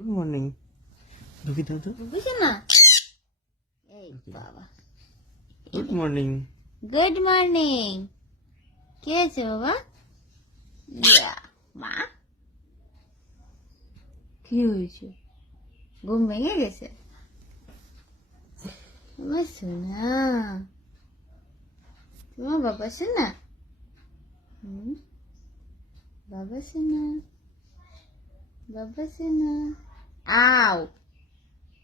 Good morning. ঢুকি দাও তো। বুঝছো না? এই বাবা, গুড মর্নিং। Good morning. কে আছে বাবা? ইয়া মা, কি হয়েছে? ঘুম ভেঙে গেছে? আমার সোনা, তোমার বাবা সোনা। বাবা সোনা, বাবা সোনা। আও,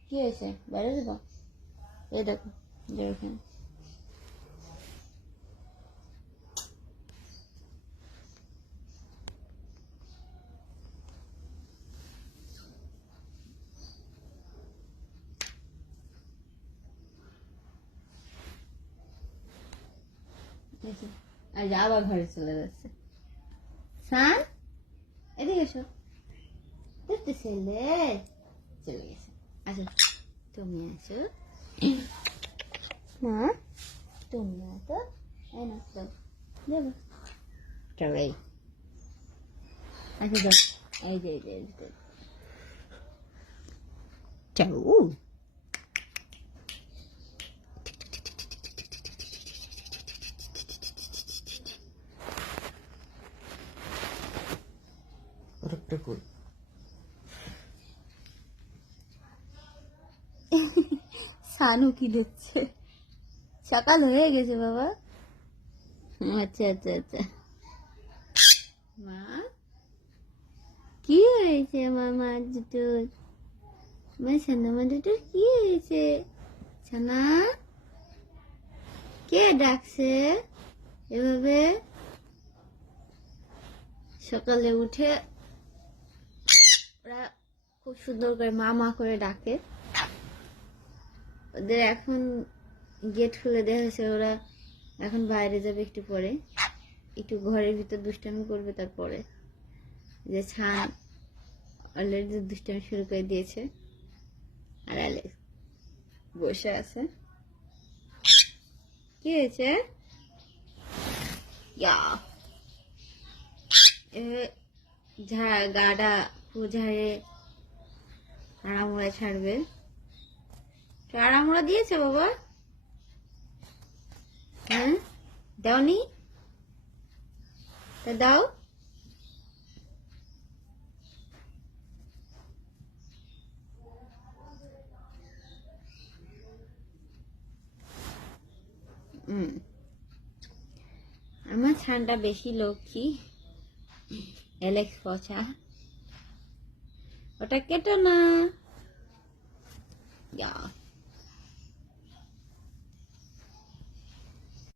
কি হয়েছে? বাইরে দেবো? এই দেখো, এখানে আজ আবার ঘরে চলে যাচ্ছে। সান, এদিকে এসো। দেখতে ছেলে চলে গেছে। আসো, তুমি আসো। মা, তুমি আসো। এই না, দাও, দেবো। চলো, এই আচ্ছা, দাও। এই যে, এই যে, এই যে। চলো। আরেকটা কই? সানু কি দেখছে? সকাল হয়ে গেছে বাবা। আচ্ছা আচ্ছা আচ্ছা। মা, কি হয়েছে মামা দুটোর? মা, ছানা দুটোর কি হয়েছে? ছানা, কে ডাকছে এভাবে? সকালে উঠে ওরা খুব সুন্দর করে মা মা করে ডাকে। ওদের এখন গেট খুলে দেওয়া হয়েছে, ওরা এখন বাইরে যাবে একটু পরে, একটু ঘরের ভিতর দুষ্টামি করবে। তারপরে যে ছান অলরেডি দুষ্টামি শুরু করে দিয়েছে, আর অ্যালেক্স বসে আছে। কি হয়েছে? গাডা ঝাড়ে আড়ামোড়া ছাড়বে। আড়ামোড়া দিয়েছে বাবা? হ্যাঁ, দাওনি? তা দাও। আমার ছানটা বেশি লক্ষ্মী। অ্যালেক্স পচা, ওটা কেটো না।